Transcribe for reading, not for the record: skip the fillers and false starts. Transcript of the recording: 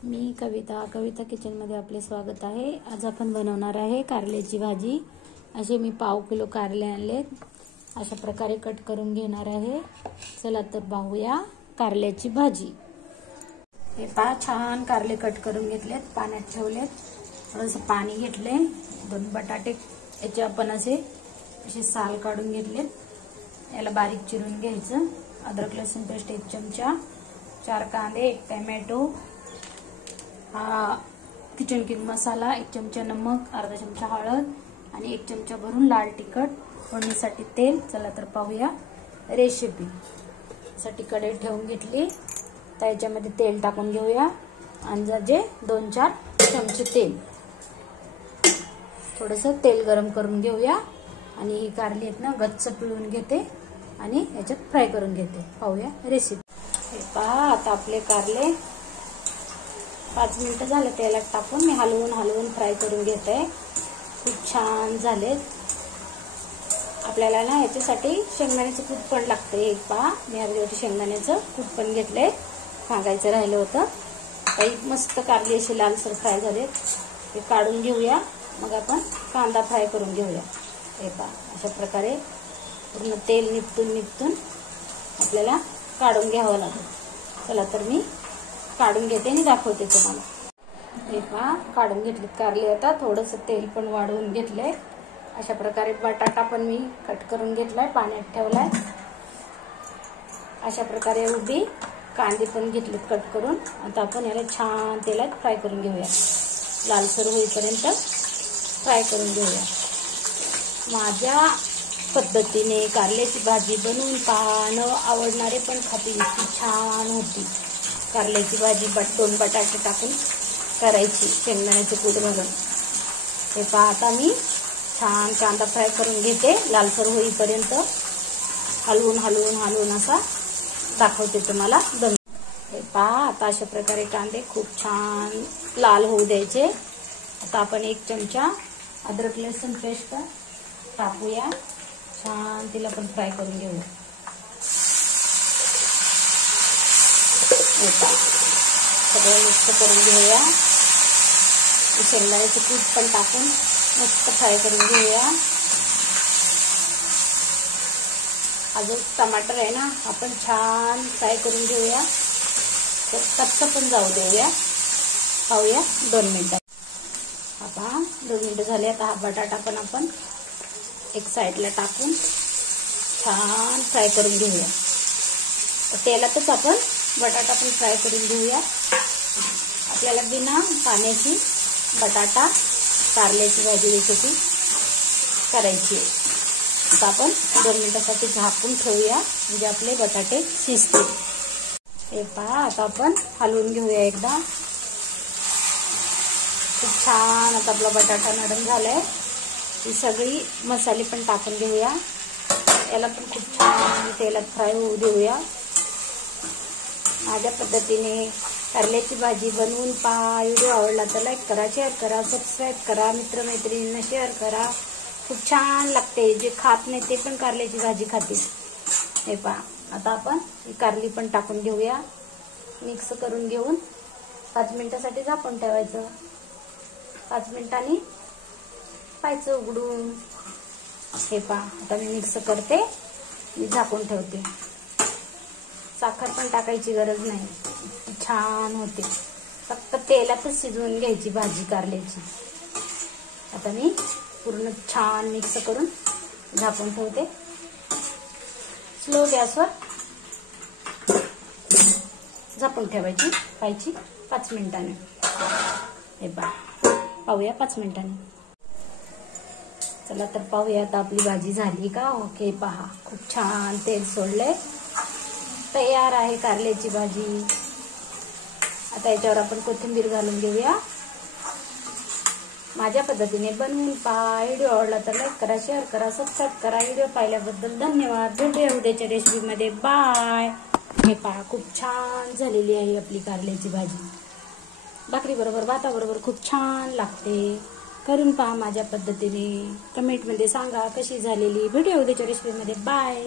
मी कविता किचनमध्ये आपले स्वागत आहे। आज आपण बनवणार आहे कारल्याची भाजी। असे मी पाव किलो कारले आणलेत, अशा प्रकारे कट करून घेणार आहे। चला तर पाहूया कारल्याची भाजी। हे पहा, छान कारले कट करून घेतलेत, पाण्यात ठेवलेत, थोडंसं पाणी घेतले। 2 बटाटे याचे आपण असे साल काढून घेतलेत, याला बारीक चिरून घ्यायचं। अद्रक लसूण पेस्ट 1 चमचा, 4 कांदे, 1 टोमॅटो, किचन किंग मसाला, 1 चमचा नमक, अर्धा चमचा हळद आणि 1 चमचा भरून लाल तिखट, फोडणीसाठी तेल। चला तर पाहूया रेसिपी। साठी कढई ठेवून घेतली, त्याच्यामध्ये तेल टाकून घेऊया। अंदाजे 2-4 चमचे तेल। थोडंसं तेल गरम करून घेऊया आणि ही कारली आहेत ना गच्च पिळून घेते आणि याच्यात फ्राय करून घेते। पाहूया रेसिपी। हे पहा, आता आपले कारले 5 मिनिटं झाले तेलात टाकून मी हलवून फ्राय करून घेते। खूप छान झालेत। आपल्याला ना याच्यासाठी शेंगदाण्याचं कूट पण लागते। एक पहा, मी अर्धी शेंगदाण्याचं कूट पण घेतलंय, सांगायचं राहिलं होतं। काही मस्त कारली अशी लालसर फ्राय झालेत, ते काढून घेऊया। मग आपण कांदा फ्राय करून घेऊया। हे पहा, अशा प्रकारे पूर्ण तेल निपटून आपल्याला काढून घ्यावं लागेल। चला तर मी काढून घेते आणि दाखवते तुम्हाला। हे पहा, काढून घेतलेत कारले। आता थोडंसं तेल पण वाढवून घेतलंय। अशा प्रकारे बटाटा पण मी कट करून घेतलाय, पाण्यात ठेवलाय। अशा प्रकारे उभी कांदे पण घेतलेत कट करून। आता आपण याला छान तेलात फ्राय करून घेऊया, लालसर होईपर्यंत फ्राय करून घेऊया। माझ्या पद्धतीने कारल्याची भाजी बनवून पहा, न आवडणारे पण खातील, इतकी छान होती कारल्याची भाजी। 2 बटाटे टाकून करायची, शेंगदाण्याचे कूट घालून। हे पहा, आता मी छान कांदा फ्राय करून घेते, लालसर होईपर्यंत हलवून असा दाखवते तुम्हाला। हे पहा, आता अशा प्रकारे कांदे खूप छान लाल होऊ द्यायचे। आता आपण 1 चमचा अद्रक लसूण पेस्ट टाकूया, छान तिला पण फ्राय करून घेऊया। सगळं मिक्स करून घेऊया। शेंगदाण्याचे कूट पण टाकून मस्त फ्राय करून घेऊया। अजून टमाटर आहे ना, आपण छान फ्राय करून घेऊया, तर कच्चं पण जाऊ देऊया। पाहूया 2 मिनिटं। आता 2 मिनिटं झाले। आता हा बटाटा पण आपण एक साईडला टाकून छान फ्राय करून घेऊया। तेलातच आपण बटाटा पण फ्राय करून घेऊया। आपल्याला बिना पाण्याची बटाटा कारल्याची भाजी रेसिपी करायची आहे। आता आपण 2 मिनिटासाठी झाकून ठेवूया, म्हणजे आपले बटाटे शिजतील। हे पहा, आता आपण हलवून घेऊया एकदा। खूप छान आता आपला बटाटा नरम झालाय। ही सगळी मसाले पण टाकून घेऊया, याला पण खूप छान तेलात फ्राय होऊ देऊया। माझ्या पद्धतीने कारल्याची भाजी बनवून पहा। व्हिडिओ आवडला तर लाईक करा, शेअर करा, सबस्क्राईब करा, मित्रमैत्रिणींना शेअर करा। खूप छान लागते, जे खात नाही ते पण कारल्याची भाजी खातील। हे पहा, आता आपण ही कारली पण टाकून घेऊया, मिक्स करून घेऊन 5 मिनिटासाठी झाकून ठेवायचं। 5 मिनिटांनी पाहायचं उघडून। हे पहा, आता मी मिक्स करते, मी झाकून ठेवते। साखर पण टाकायची गरज नाही, छान होते। फक्त तेलातच शिजवून घ्यायची भाजी कारल्याची। आता मी पूर्ण छान मिक्स करून झाकून ठेवते, स्लो गॅसवर झाकून ठेवायची, पाहायची 5 मिनिटांनी। हे पहा, पाहूया 5 मिनिटांनी। चला तर पाहूया आता आपली भाजी झाली का। ओके, पहा खूप छान तेल सोडलंय, तयार आहे कारल्याची भाजी। आता याच्यावर आपण कोथिंबीर घालून घेऊया। माझ्या पद्धतीने बनवून पहा। व्हिडिओ आवडला तर लाईक करा, शेअर करा, सबस्क्राईब करा। व्हिडिओ पाहिल्याबद्दल धन्यवाद। भेटूया उद्याच्या रेसिपीमध्ये, बाय। हे पहा, खूप छान झालेली आहे आपली कारल्याची भाजी। भाकरी बरोबर, भाताबरोबर खूप छान लागते। करून पहा माझ्या पद्धतीने, कमेंटमध्ये सांगा कशी झालेली। भेटूया उद्याच्या रेसिपीमध्ये, बाय।